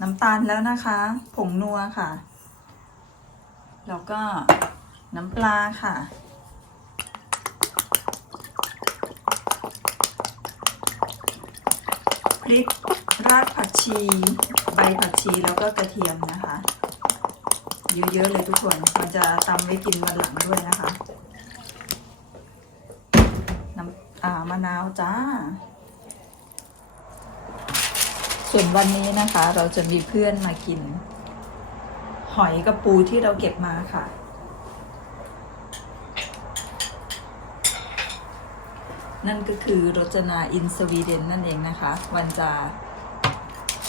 น้ำตาลแล้วนะคะ ผงนัวค่ะ แล้วก็น้ำปลาค่ะ พริก รากผักชี ใบผักชีแล้วก็กระเทียมนะคะ เยอะๆเลยทุกคนมันจะตำไว้กินวันหลังด้วยนะคะ น้ำมะนาวจ้า ส่วนวันนี้นะคะ เราจะมีเพื่อนมากิน หอยกับปูที่เราเก็บมาค่ะ นั่นก็คือรจนาอินสวีเดนนั่นเองนะคะ วันจะ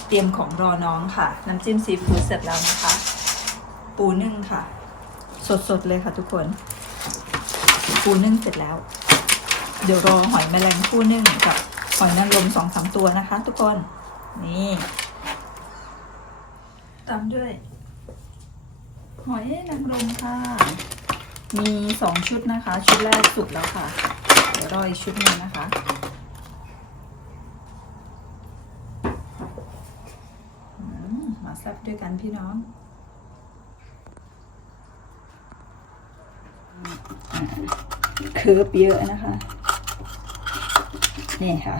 เตรียมของรอน้องค่ะ น้ำจิ้มซีฟู้ดเสร็จแล้วนะคะ ปูนึ่งค่ะ สดๆเลยค่ะทุกคน ปูนึ่งเสร็จแล้ว เดี๋ยวรอหอยแมลงผู้นึ่งกับหอยนางรมสองสามตัวนะคะ ทุกคน นี่ตามด้วย หอยนางรมค่ะ มีสองชุดนะคะ ชุดแรกสุกแล้วค่ะ เดี๋ยวรออีกชุดหนึงนะคะอืมมาแซ่บด้วยกันพี่น้องเคิร์ฟเยอะนะคะ นี่ค่ะ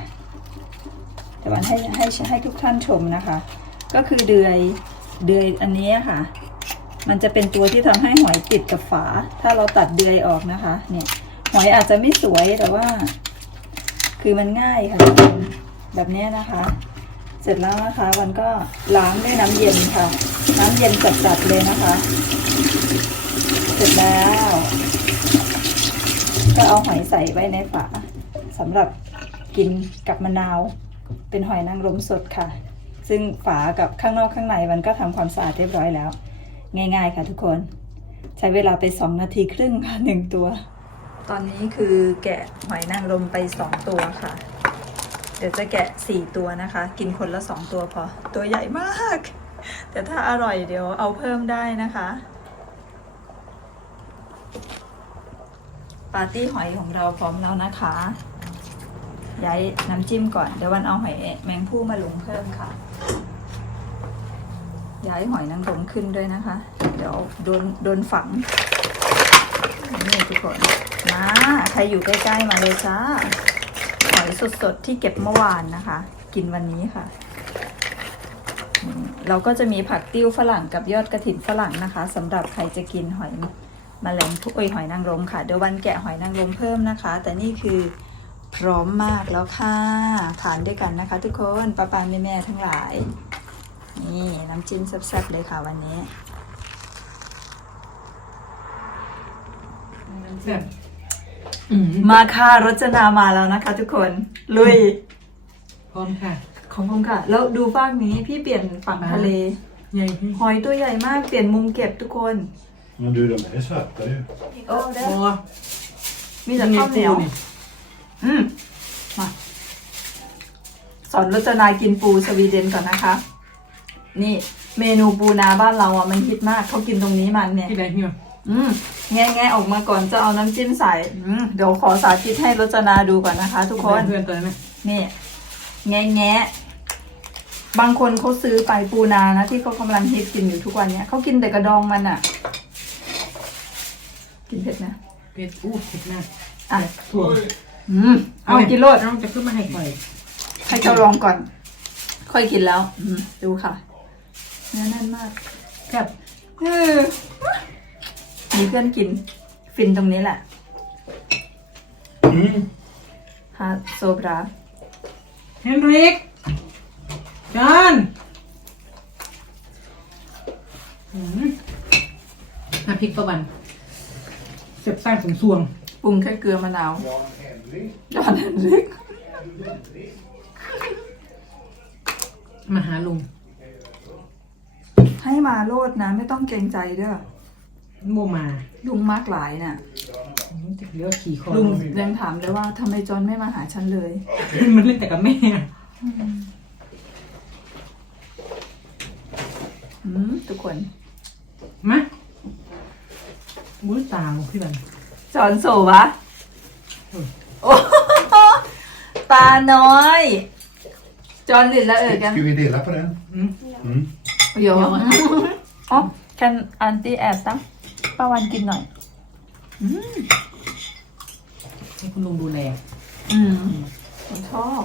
แต่วันให้ให้ให้ทุกท่านชมนะคะ ก็คือเดือยเดือยอันนี้ค่ะ มันจะเป็นตัวที่ทำให้หอยติดกับฝา ถ้าเราตัดเดือยออกนะคะ เนี่ย หอยอาจจะไม่สวยแต่ว่า คือมันง่ายค่ะแบบนี้นะคะ เสร็จแล้วนะคะมันก็ล้างด้วยน้ำเย็นค่ะ น้ำเย็นจัดๆเลยนะคะ เสร็จแล้ว ก็เอาหอยใส่ไว้ในฝาสำหรับกินกับมะนาว เป็นหอยนางรมสดค่ะ ซึ่งฝากับข้างนอกข้างในมันก็ทำความสะอาดเรียบร้อยแล้ว ง่ายๆค่ะทุกคน ใช้เวลาไปสองนาทีครึ่งค่ะหนึ่งตัว ตอนนี้คือแกะหอยนางรมไปสองตัวค่ะ เดี๋ยวจะแกะสี่ตัวนะคะ กินคนละสองตัวพอ ตัวใหญ่มาก แต่ถ้าอร่อยเดี๋ยวเอาเพิ่มได้นะคะปาร์ตี้หอยของเราพร้อมแล้วนะคะ ย้ายน้ำจิ้มก่อน เดี๋ยววันเอาหอยแมงผู้มาลงเพิ่มค่ะ ย้ายหอยนางรมขึ้นด้วยนะคะ เดี๋ยวโดนโดนฝัง นี่ทุกคนมาใครอยู่ใกล้ๆมาเลยจ้า หอยสดๆที่เก็บเมื่อวานนะคะ กินวันนี้ค่ะ เราก็จะมีผักติ้วฝรั่งกับยอดกระถินฝรั่งนะคะสำหรับใครจะกินหอยแมลงทุกโอยหอยนางรมค่ะ เดี๋ยววันแกะหอยนางรมเพิ่มนะคะ แต่นี่คือ พร้อมมากแล้วค่ะ ทานด้วยกันนะคะ ทุกคนป้าปาแม่แม่ๆทั้งหลาย นี่น้ำจิ้มแซ่บๆเลยค่ะวันนี้แบบอืมมาค่ะรจนามาแล้วนะคะ ทุกคนลุยพร้อมค่ะ ของผมค่ะ แล้วดูฟากนี้พี่เปลี่ยนฝั่งทะเลใหญ่พี่หอยตัวใหญ่มากเปลี่ยนมุมเก็บทุกคน Men du, de är söta ju. โอ้ได้บัวมีแต่ข้าวเหนียว อืมมาสอนรจนากินปูสวีเดนก่อนนะคะ นี่เมนูปูนาบ้านเราอะมันฮิตมากเขากินตรงนี้มันเนี่ย ที่ไหนพี่วะอืมแงะแงะออกมาก่อนจะเอาน้ำจิ้มใส่อืมเดี๋ยวขอสาธิตให้รจนาดูก่อนนะคะ ทุกคน เพื่อนตัวนั้นไหมนี่ แงะแงะบางคนเขาซื้อไปปูนานะที่เขากำลังฮิตกินอยู่ทุกวันเนี้ยเขากินแต่กระดองมันอะ กินเผ็ดนะเผ็ดอู้เผ็ดมากอะ ถั่ว อืมเอากินโลดน้องจะขึ้นมาให้ก่อย ให้เขาลองก่อน ค่อยกินแล้ว อืมดูค่ะเนื้อแน่นมากแซ่บเออมีเพื่อนกิน ฟินตรงนี้แหละ Mm. ฮาโซบราเฮนริกจานอืมน้ำพริกประวันเสียบไส้สูงสวงปรุงแค่เกลือมะนาว จอนเฮนริก มาหาลุงให้มาโลดนะ ไม่ต้องเกรงใจเด้อโมมาลุงมากหลายน่ะอืมจะเลี้ยวขี่คอลุงยังถามเลยว่าทำไมจอนไม่มาหาฉันเลย มันเล่นแต่กับแม่อืมทุกคน มาบุ้ยตาพี่บัน จอนโซวะ อืม โอ้ตาน้อย จอนลินแล้วเออกัน Ska vi dela på den? Mm. Mm. โยอ๋อ can auntie add ตั้งป้าวันกินหน่อย ให้คุณลุงดูแลอืมผมชอบ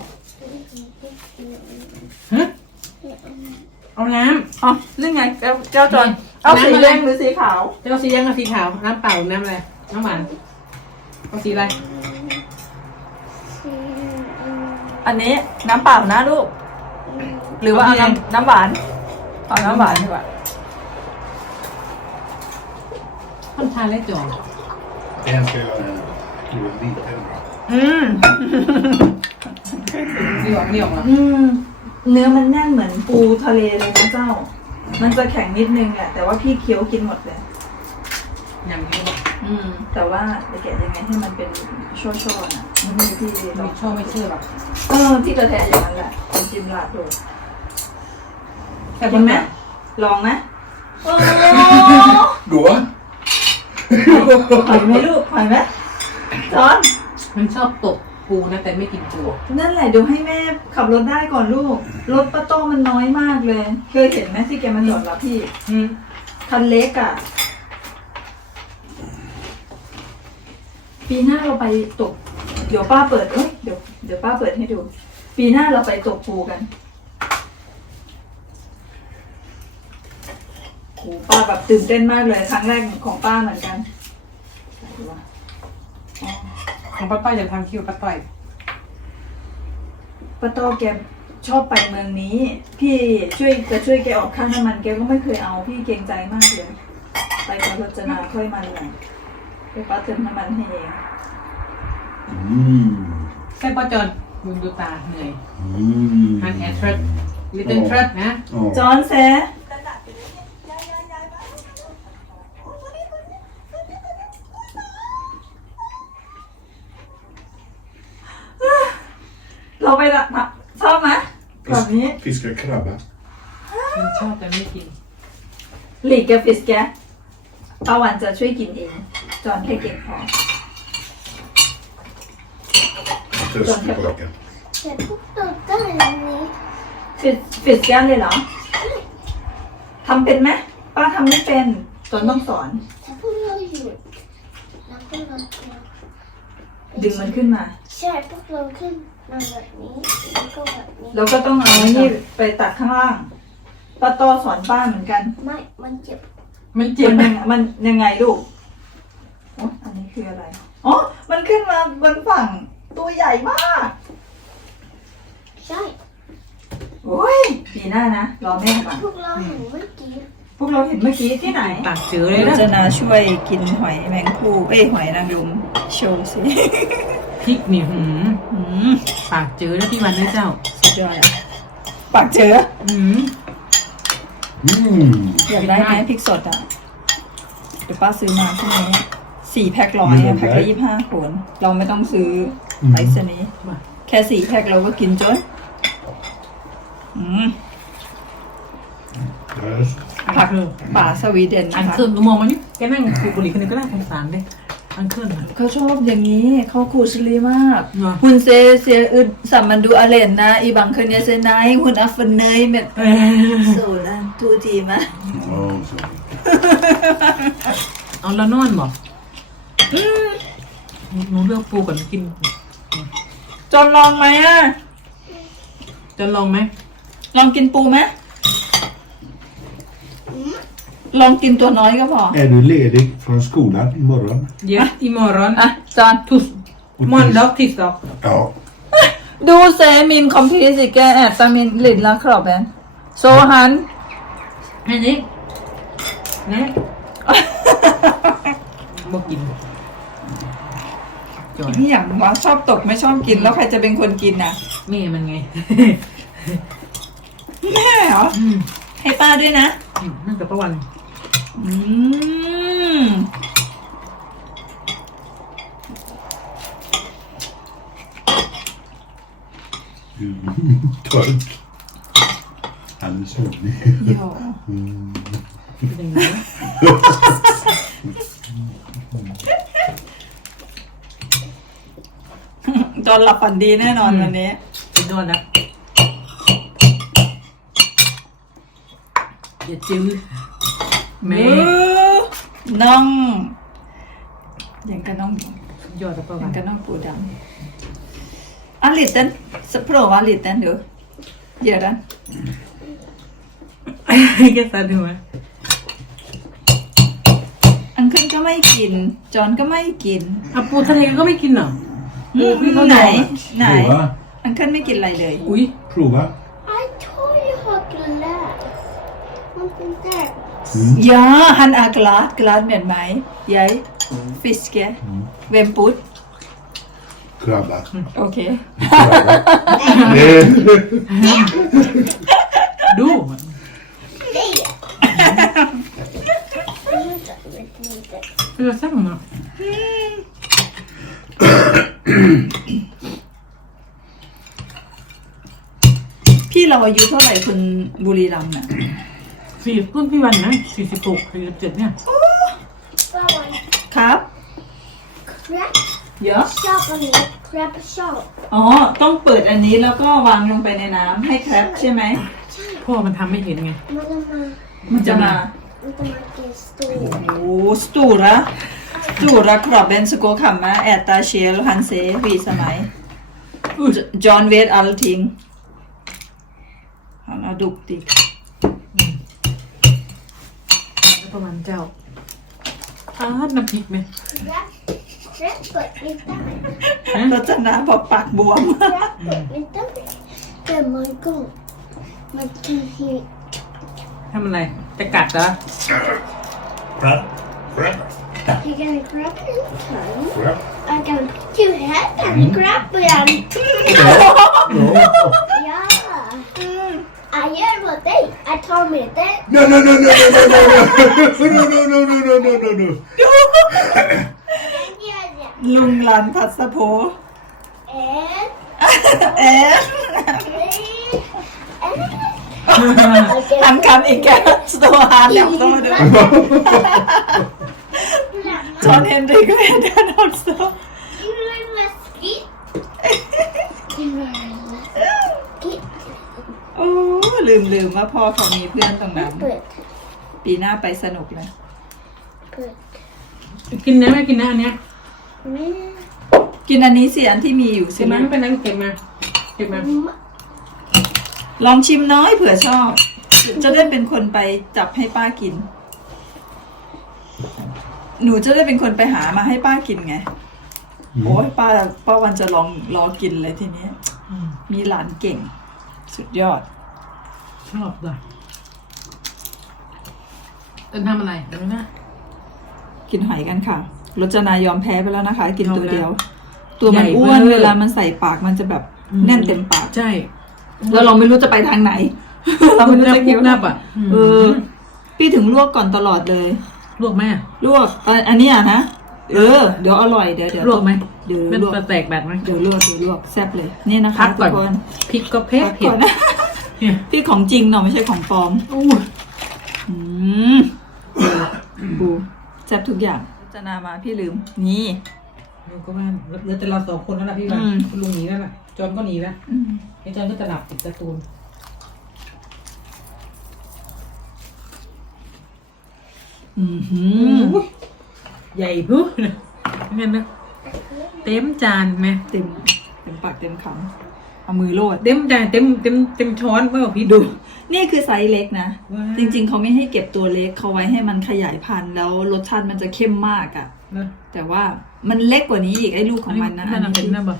ฮะเอาน้อ๋อนี่ไงเจ้าเจ้าจอนนี่เอาสีน้ำอะไรแดงหรือสีขาวำจะเอาสีแดงกับสีขาว น้ำเปล่าหรือน้ำอะไร น้ำหวานเอาสีอะไร อันนี้น้ำเปล่านะลูก หรือว่าเอาน้ำน้ำหวานเอาน้ำหวานดีกว่าต้องทานและจ่อ En ska jag göra en liten bra. อืมเดี่ยวเดี่ยวเหรออืม เนื้อมันแน่นเหมือนปูทะเลเลยนะเจ้า มันจะแข็งนิดนึงแหละแต่ว่าพี่เคี้ยวกินหมดเลย อย่างนี้บอกอืม แต่ว่าจะแกะยังไงให้มันเป็นช่อๆนะมัน ไม่พี่ลอไม่งชอบไม่เชื่อหรอกเออพี่กระแทกอย่างนั้นแหละเป็นจิมลาดดูแต่กินไหมลองไหมโอ้ Då? หอยไหมลูกหอยไหมจอนมันชอบตกปูนะแต่ไม่กินปูนั่นแหละเดี๋ยวให้แม่ขับรถได้ก่อนลูก รถป้าโต้มันน้อยมากเลย เคยเห็นไหมที่แกมาจอดรับพี่อืมคันเล็กอะ่ะ ปีหน้าเราไปตกเดี๋ยวป้าเปิดเอ้ยเดี๋ยวเดี๋ยวป้าเปิดให้ดู ปีหน้าเราไปตกปูกันโอ้ป้าแบบตื่นเต้นมากเลยครั้งแรกของป้าเหมือนกันไหนวะอ๋อของป้าต้อยจะทำคิวป้าต้อยป้าโต้แกชอบไปเมืองนี้ พี่ช่วยจะช่วยแกออกค่าน้ำมันแกก็ไม่เคยเอาพี่เกรงใจมากเลยไปกับรจนาค่อยมันหน่อยไปป้าเติมน้ำมันให้เอง Mm. แค่ป้าจอนดูดูตาเหนื่อย Mm. ฮันแอนทรัสลิตเติ้ลทรัสนะจ Ja. อนแซเราไปละนะชอบไหมแบบนี้ Fiska krabba. มันชอบแต่ไม่กิน หลีกกับฟิสแกป้าวันจะช่วยกินเอง จอนแค่เก็บพอ Trösk på backen. เดี๋ยวทุกตัวก็อันนี้ฟิสฟิสแกเลยเหรอทำเป็นไหมป้าทำไม่เป็นจอนต้องสอนถ้าพวกเราหยุดแล้วก็เราจะดึงมันขึ้นมา ใช่พวกเราขึ้นมาแบบนี้แล้วก็แบบนี้แล้วก็ต้องเอาไอ้นี่ไปตัดข้างล่างป้าโตสอนป้าเหมือนกัน ไม่มันเจ็บมันเจ็บมันไหมยังมันยังไงลูกโอ้อันนี้คืออะไร อ๋อ มันขึ้นมาบนฝั่ง ตัวใหญ่มากใช่โอ้ยปีหน้านะรอแม่ก่อนพวกเราเห็นเมื่อกี้พวกเราเห็นเมื่อกี้ที่ไหน ปากเจอเลยนะจะนาช่วยกินหอยแมงผู้เอ้ยหอยนางรมโชว์สิพริกนี่หืมอืมปากเจอแล้วพี่วันนะเจ้าสุดยอดอะปากเจอหืม Mm. อยากได้ไหมพริกสดอะเดี๋ยวป้าซื้อมาพรุ่งนี้สี่แพ็คร้อยอะแพ็คละยี่สิบห้าขนเราไม่ต้องซื้อ ไปสนี้ย์แค่สี่แพ็คเราก็กินจน อืม Trösk. ผักป่าสวีเดนอันะนคะคืนมองมันนี่แกนั่งสูบบุหรี่คนนึงก็ได้สงสารเลยอันคืนอะ เขาชอบอย่างนี้ เขาคูชลีมาก เหรอคุณเซเซียอึดสัมมันดูอาเลนนะ อีบังคืนเนเซนายคุณอัฟเฟนเนยเม็ดเออโซลันตูจีมา Ja, så. เอาแล้วนอนบอกหนูเลือกปูก่อนกิน จนลองไหมอะจะลองไหมลองกินปูไหมลองกินตัวน้อยก็พอ Är du ledig från skolan imorgon? เดี๋ยวอีมอรอนอะจอนทุสมอนด็อกทิสด็อก Ja. ดูเซมินคอมพิวสิแกแอดตามินลินละครอบแอนโซฮันอันนี้นะบอกกิน จอยนี่อย่างว่าชอบตกไม่ชอบกินแล้วใครจะเป็นคนกินน่ะแม่มันไงแม่เหรออืมให้ป้าด้วยนะอืมนั่นกับป้าวัน อืม Mm. Tork. Han är sömnig. เดี๋ยว Mm. เป็นยังไงวะ จนหลับฝันดีแน่นอนวันนี้ กินด้วนะอย่าจิ้วเมย์น้องยังกับน้องหยอดตะปายัวังกับน้องปูดำอันลิตเต้นสปรอว่าลิตเต้นดูเยอะนะแกสันหัวอังขึ้นก็ไม่กิน จอนก็ไม่กิน อะปูทะเลก็ไม่กินเหรอ อืมไหน ไหน ถูกปะอังเคิลไม่กินอะไรเลย อุ้ยถูกปะ I told you how to laugh. มันเป็นแตก Ja, han er glad, glad med mig. Jeg fisker. Hvem bud? Krabba. Okay. Krabba. Eh, ดูมันนี่มันจะเป็นแตก เพื่อสร้างมัน Hmm, อายุเท่าไหร่คุณบุรีรัมย์น่ะสี่รุ่นพี่วันนะสี่สิบหกสี่สิบเจ็ดเนี่ย Flower. ครับ Crab เยอะ shop on it. Crab shop. อ๋อ ต้องเปิดอันนี้แล้วก็วางลงไปในน้ำให้แครบใช่ไหม พ่อมันทำไม่เห็นไง Mamma. มันจะมา Mamma är stor. โอ้สตูระสตูระครับเบนสโกคัมมาแอตตาเชลฮันเซวีสมัยอุ้ยจอห์นเวทอัลทิงฮันอา ดุกติก ประมาณเจ้าอ้าน้ำพริกไหม Crab. Crab but inte. ฮะ รจนาบอกปากบวม Crab but inte. Oh my god. Man kan hear ทำอะไร จะกัดเหรอ Crab. Crab. You can grab it in time. Crab. I can put your head and grab it. No. Ja. I gör vad dig. I tar med dig. No, no, no, no, no, no, no, no, no, no, no, no, no, no, no. Jag gör det. ลุงลันพัสโพ En, เอ๊ะ tre, ทำคำอีกแกสโตฮานแล้วก็ดูจอห์นเฮนริกเวดานอลโซ Det är läskigt. Det är läskigt. โอ้ ลืมลืมว่าพ่อเขามีเพื่อนตรงนั้น Put, ปีหน้าไปสนุกเลย put. กินนะไม่กินนะอันเนี้ย Men, กินอันนี้สิอันที่มีอยู่ใช่ใช่ไหไหมมไม่เป็นไรเก็บมาเก็บมา mamma. ลองชิมน้อยเผื่อชอบ จะได้เป็นคนไปจับให้ป้ากิน หนูจะได้เป็นคนไปหามาให้ป้ากินไงโอ้ยป้าป้าวันจะลองรอกินเลยทีนี้อืมมีหลานเก่ง สุดยอด ชอบเลยเอินทำอะไรเดี๋ยวนะกินหอยกันค่ะรจนายอมแพ้ไปแล้วนะคะ กินตัวเดียวยอมนะตัวมันใหญ่อ้วนเบ้อเวลามันใส่ปากมันจะแบบอืมแน่นเต็มปาก ใช่ แล้วเราไม่รู้จะไปทางไหน เราไม่รู้จะเคี้ยวนับอะเออ พี่ถึงลวกก่อนตลอดเลย ลวกไหมอะลวกอันอันนี้อะนะเออเดี๋ยวอร่อยเดี๋ยวเดี๋ยวลวกไหมเดี๋ยวมันลวกจะแตกแบบไหมเดี๋ยวลวกเดี๋ยวลวกแซ่บเลย นี่นะคะพักก่อนทุคนพริกก็เผ็ดพักเผ็ก่ดอนนะเนี่ย พี่ของจริงเนาะไม่ใช่ของปลอมอู้อืมบูแซ่บทุกอย่างรจนามาพี่ลืม นี่เราก็ว่าเหลือแต่เราสองคนแล้วนะพี่วันอืม คุณลุงหนีแล้วน่ะจอนก็หนีแล้วอืมไอ้จอนก็จะหลับติดการ์ตูนอือหืออุ้ยใหญ่ปุ๊บนะงั้นนะเต็มจานไหมเต็มเต็มปากเต็มคำ เอามือโลดเต็มจานเต็มเต็มเต็มช้อนเมื่อพี่ดู นี่คือไซส์เล็กนะ ว้าว จริง ๆ เขาไม่ให้เก็บตัวเล็กเขาไว้ให้มันขยายพันธุ์แล้วรสชาติมันจะเข้มมากอะ่ะนะแต่ว่ามันเล็กกว่านี้อีกไอ้ลูกของมันนะอัอันนนี้นี้เป็นพี่นะบ่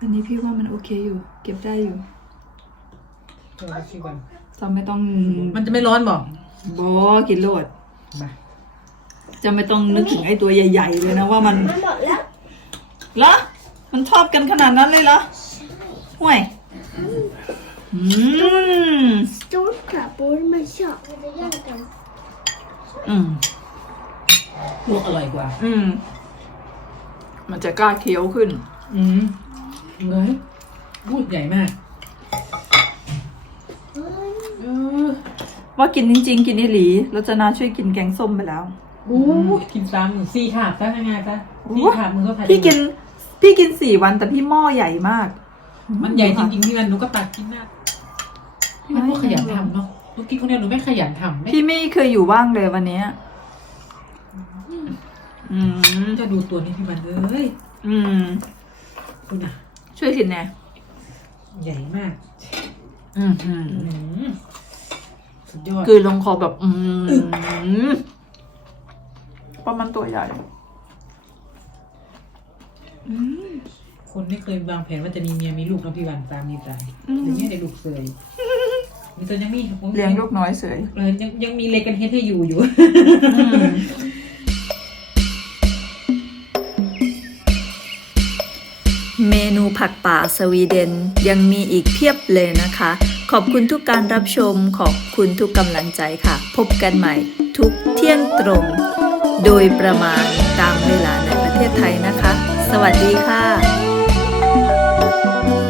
อันนี้พี่ว่ามันโอเคอยู่ เก็บได้อยู่เออพี่วันจะไม่ต้องมันจะไม่ร้อนบอกบอกินโลด มาจะไม่ต้องนึกถึงไอ้ตัวใหญ่ ๆ เลยนะว่ามัน Mamma, ja. เหรอมันชอบกันขนาดนั้นเลยเหรอ ห่วยอืม Stor krabbor med kött. Det gör den. อืมลวกอร่อยกว่า อืม มันจะกล้าเคี้ยวขึ้น อืมเลยพูดใหญ่มากเออว่ากินจริง ๆ กินอีหลีแล้วจะนาช่วยกินแกงส้มไปแล้วอู้กินซ้ำสี่ถาดซะยังไงซะสี่ถาดมึงก็ถ่ายพี่กิน พี่กินสี่วันแต่พี่หม้อใหญ่มาก มันใหญ่จริงๆพี่วันหนูก็ตักกินหน้าพี่วันก็ขยันทำเนาะลูกกิ๊กคนเดียวหนูไม่ขยันทำไม่พี่ไม่เคยอยู่ว่างเลยวันเนี้ยอืมจะดูตัวนี้พี่มันเอ้ยอืมคุณอะ ช่วยกินแน่ใหญ่มาก อืมอืมอืมสุดยอดคือลงคอแบบ อืมเพราะมันตัวใหญ่ อืม คนไม่เคยวางแผนว่าจะมีเมียมีลูกนะพี่วันตามมีตายอืมเดี๋ยวนี้ได้ลูกเสยมีตัวยังมีเลี้ยงลูกน้อยเสยเออยังยังมีเลกันเฮดให้อยู่อยู่ เมนูผักป่าสวีเดนยังมีอีกเพียบเลยนะคะ ขอบคุณทุกการรับชม ขอบคุณทุกกำลังใจค่ะ พบกันใหม่ทุกเที่ยงตรง โดยประมาณตามเวลาในประเทศไทยนะคะ สวัสดีค่ะ Música